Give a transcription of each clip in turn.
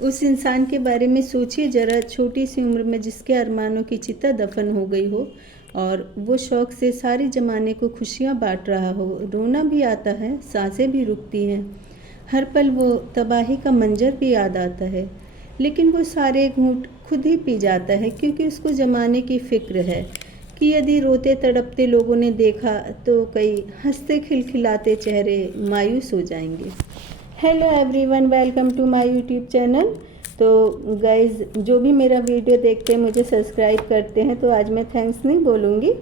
उस इंसान के बारे में सोचिए ज़रा, छोटी सी उम्र में जिसके अरमानों की चिता दफन हो गई हो और वो शौक़ से सारे ज़माने को खुशियाँ बांट रहा हो। रोना भी आता है, सांसें भी रुकती हैं, हर पल वो तबाही का मंजर भी याद आता है, लेकिन वो सारे घूंट खुद ही पी जाता है क्योंकि उसको ज़माने की फ़िक्र है कि यदि रोते तड़पते लोगों ने देखा तो कई हंसते खिलखिलाते चेहरे मायूस हो जाएंगे। Hello everyone, welcome to my YouTube channel. तो गाइज़, जो भी मेरा वीडियो देखते हैं, मुझे सब्सक्राइब करते हैं, तो आज मैं थैंक्स नहीं बोलूँगी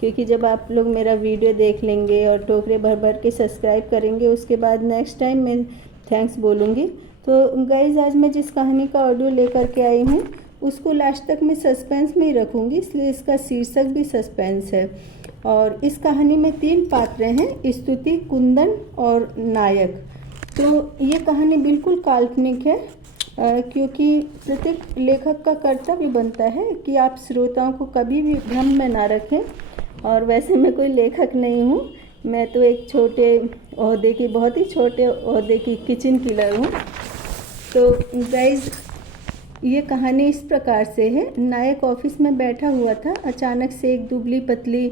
क्योंकि जब आप लोग मेरा वीडियो देख लेंगे और टोकरे भर भर के सब्सक्राइब करेंगे, उसके बाद नेक्स्ट टाइम मैं थैंक्स बोलूँगी। तो गाइज़, आज मैं जिस कहानी का ऑडियो लेकर के आई हूँ उसको लास्ट तक मैं सस्पेंस में ही रखूँगी, इसलिए इसका शीर्षक भी सस्पेंस है। और इस कहानी में 3 पात्र हैं, स्तुति, कुंदन और नायक। तो ये कहानी बिल्कुल काल्पनिक है क्योंकि प्रत्येक लेखक का कर्तव्य बनता है कि आप श्रोताओं को कभी भी भ्रम में ना रखें। और वैसे मैं कोई लेखक नहीं हूँ, मैं तो एक छोटे ओहदे की, बहुत ही छोटे ओहदे की किचन किलर हूँ। तो गाइज़, ये कहानी इस प्रकार से है। नायक ऑफिस में बैठा हुआ था, अचानक से एक दुबली पतली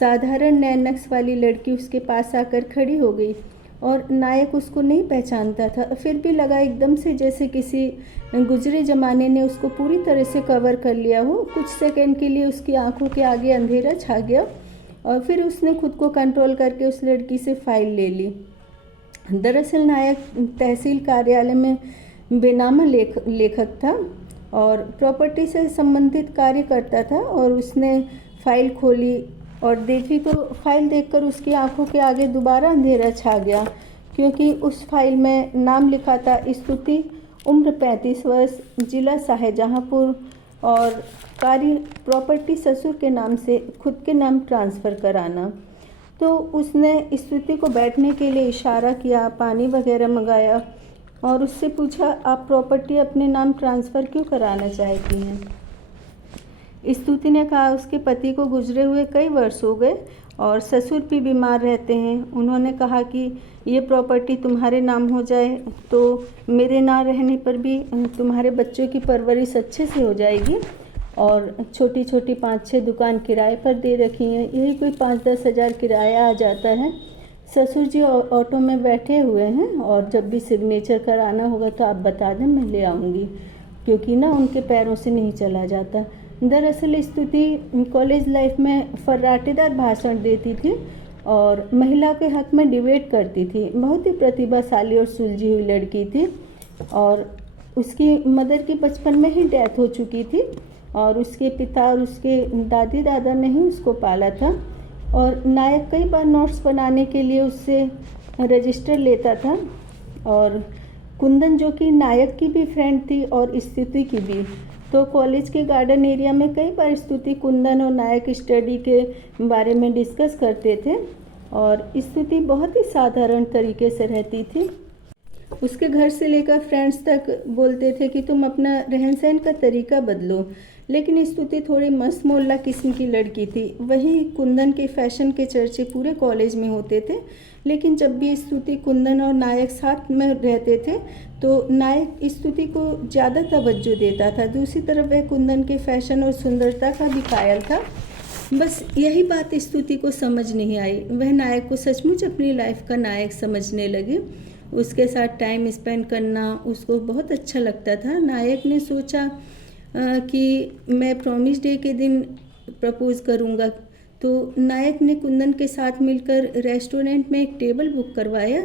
साधारण नैन नक्श वाली लड़की उसके पास आकर खड़ी हो गई और नायक उसको नहीं पहचानता था, फिर भी लगा एकदम से जैसे किसी गुजरे ज़माने ने उसको पूरी तरह से कवर कर लिया हो। कुछ सेकंड के लिए उसकी आंखों के आगे अंधेरा छा गया और फिर उसने खुद को कंट्रोल करके उस लड़की से फाइल ले ली। दरअसल नायक तहसील कार्यालय में बेनामा लेखक था और प्रॉपर्टी से संबंधित कार्य करता था। और उसने फाइल खोली और देखी तो फाइल देखकर उसकी आंखों के आगे दोबारा अंधेरा छा गया क्योंकि उस फाइल में नाम लिखा था स्तुति, उम्र 35 वर्ष, जिला शाहजहाँपुर और कार्य प्रॉपर्टी ससुर के नाम से खुद के नाम ट्रांसफ़र कराना। तो उसने स्तुति को बैठने के लिए इशारा किया, पानी वगैरह मंगाया और उससे पूछा, आप प्रॉपर्टी अपने नाम ट्रांसफ़र क्यों कराना चाहती हैं? स्तुति ने कहा उसके पति को गुजरे हुए कई वर्ष हो गए और ससुर भी बीमार रहते हैं। उन्होंने कहा कि ये प्रॉपर्टी तुम्हारे नाम हो जाए तो मेरे ना रहने पर भी तुम्हारे बच्चों की परवरिश अच्छे से हो जाएगी। और छोटी छोटी 5-6 दुकान किराए पर दे रखी हैं, यही कोई 5-10 हज़ार किराया आ जाता है। ससुर जी ऑटो में बैठे हुए हैं और जब भी सिग्नेचर कराना होगा तो आप बता दें, मैं ले आऊँगी, क्योंकि ना उनके पैरों से नहीं चला जाता। दरअसल स्तुति कॉलेज लाइफ में फर्राटेदार भाषण देती थी और महिला के हक में डिबेट करती थी। बहुत ही प्रतिभाशाली और सुलझी हुई लड़की थी और उसकी मदर की बचपन में ही डेथ हो चुकी थी और उसके पिता और उसके दादी दादा ने ही उसको पाला था। और नायक कई बार नोट्स बनाने के लिए उससे रजिस्टर लेता था। और कुंदन, जो कि नायक की भी फ्रेंड थी और स्तुति की भी, तो कॉलेज के गार्डन एरिया में कई बार स्तुति, कुंदन और नायक स्टडी के बारे में डिस्कस करते थे। और स्तुति बहुत ही साधारण तरीके से रहती थी। उसके घर से लेकर फ्रेंड्स तक बोलते थे कि तुम अपना रहन सहन का तरीका बदलो, लेकिन स्तुति थोड़ी मस्त मोल्ला किस्म की लड़की थी। वही कुंदन के फैशन के चर्चे पूरे कॉलेज में होते थे, लेकिन जब भी स्तुति, कुंदन और नायक साथ में रहते थे तो नायक स्तुति को ज़्यादा तवज्जो देता था। दूसरी तरफ वह कुंदन के फैशन और सुंदरता का भी कायल था। बस यही बात स्तुति को समझ नहीं आई। वह नायक को सचमुच अपनी लाइफ का नायक समझने लगी। उसके साथ टाइम स्पेंड करना उसको बहुत अच्छा लगता था। नायक ने सोचा कि मैं प्रॉमिस डे के दिन प्रपोज़ करूँगा, तो नायक ने कुंदन के साथ मिलकर रेस्टोरेंट में एक टेबल बुक करवाया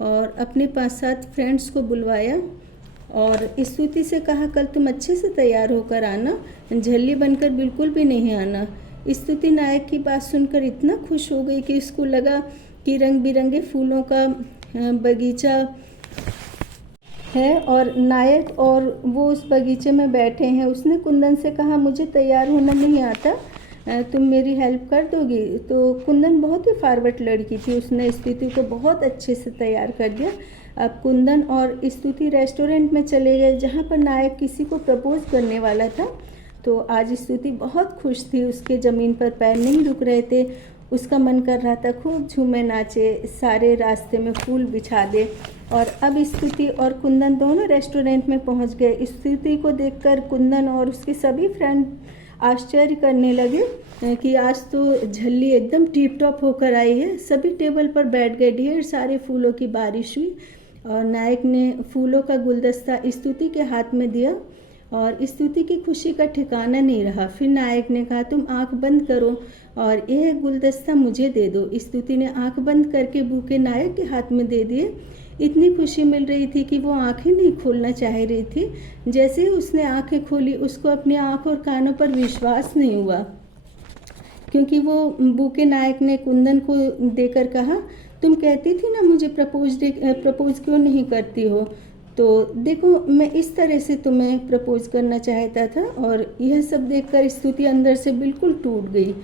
और अपने 5-7 फ्रेंड्स को बुलवाया और स्तुति से कहा, कल तुम अच्छे से तैयार होकर आना, झल्ली बनकर बिल्कुल भी नहीं आना। स्तुति नायक की बात सुनकर इतना खुश हो गई कि उसको लगा कि रंग बिरंगे फूलों का बगीचा है और नायक और वो उस बगीचे में बैठे हैं। उसने कुंदन से कहा, मुझे तैयार होना नहीं आता, तुम मेरी हेल्प कर दोगी? तो कुंदन बहुत ही फॉरवर्ड लड़की थी, उसने स्तुति को बहुत अच्छे से तैयार कर दिया। अब कुंदन और स्तुति रेस्टोरेंट में चले गए जहाँ पर नायक किसी को प्रपोज करने वाला था। तो आज स्तुति बहुत खुश थी, उसके ज़मीन पर पैर नहीं रुक रहे थे उसका मन कर रहा था खूब झूमे नाचे, सारे रास्ते में फूल बिछा दे। और अब स्तुति और कुंदन दोनों रेस्टोरेंट में पहुंच गए। स्तुति को देखकर कुंदन और उसके सभी फ्रेंड आश्चर्य करने लगे कि आज तो झल्ली एकदम टिप टॉप होकर आई है। सभी टेबल पर बैठ गए, ढेर सारे फूलों की बारिश हुई और नायक ने फूलों का गुलदस्ता स्तुति के हाथ में दिया और स्तुति की खुशी का ठिकाना नहीं रहा। फिर नायक ने कहा, तुम आंख बंद करो और यह गुलदस्ता मुझे दे दो। स्तुति ने आंख बंद करके बूके नायक के हाथ में दे दिए। इतनी खुशी मिल रही थी कि वो आंखें नहीं खोलना चाह रही थी। जैसे ही उसने आंखें खोली, उसको अपनी आंख और कानों पर विश्वास नहीं हुआ, क्योंकि वो बूके नायक ने कुंदन को देकर कहा, तुम कहती थी ना मुझे प्रपोज क्यों नहीं करती हो, तो देखो मैं इस तरह से तुम्हें प्रपोज करना चाहता था। और यह सब देखकर स्तुति अंदर से बिल्कुल टूट गई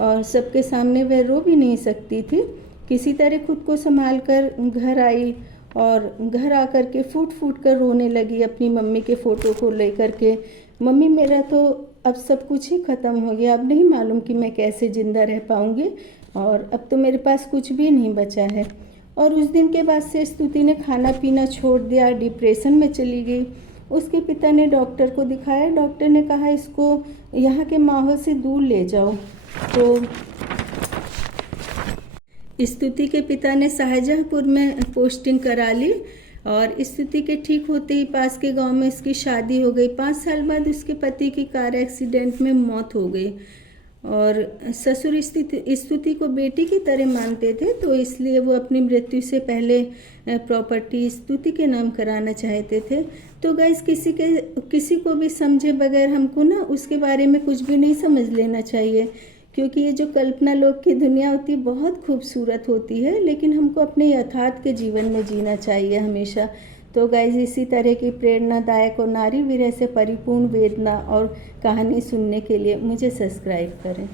और सबके सामने वह रो भी नहीं सकती थी। किसी तरह खुद को संभाल कर घर आई और घर आकर के फूट फूट कर रोने लगी अपनी मम्मी के फ़ोटो को लेकर के। मम्मी, मेरा तो अब सब कुछ ही ख़त्म हो गया, अब नहीं मालूम कि मैं कैसे ज़िंदा रह पाऊँगी और अब तो मेरे पास कुछ भी नहीं बचा है। और उस दिन के बाद से स्तुति ने खाना पीना छोड़ दिया, डिप्रेशन में चली गई। उसके पिता ने डॉक्टर को दिखाया। डॉक्टर ने कहा, इसको यहाँ के माहौल से दूर ले जाओ। तो स्तुति के पिता ने शाहजहाँपुर में पोस्टिंग करा ली और स्तुति के ठीक होते ही पास के गांव में इसकी शादी हो गई। 5 साल बाद उसके पति की कार एक्सीडेंट में मौत हो गई और ससुर स्तुति को बेटी की तरह मानते थे, तो इसलिए वो अपनी मृत्यु से पहले प्रॉपर्टी स्तुति के नाम कराना चाहते थे। तो गाइस, किसी को भी समझे बगैर हमको ना उसके बारे में कुछ भी नहीं समझ लेना चाहिए, क्योंकि ये जो कल्पना लोक की दुनिया होती है बहुत खूबसूरत होती है, लेकिन हमको अपने यथार्थ के जीवन में जीना चाहिए हमेशा। तो गाइज, इसी तरह की प्रेरणादायक और नारी विरह से परिपूर्ण वेदना और कहानी सुनने के लिए मुझे सब्सक्राइब करें।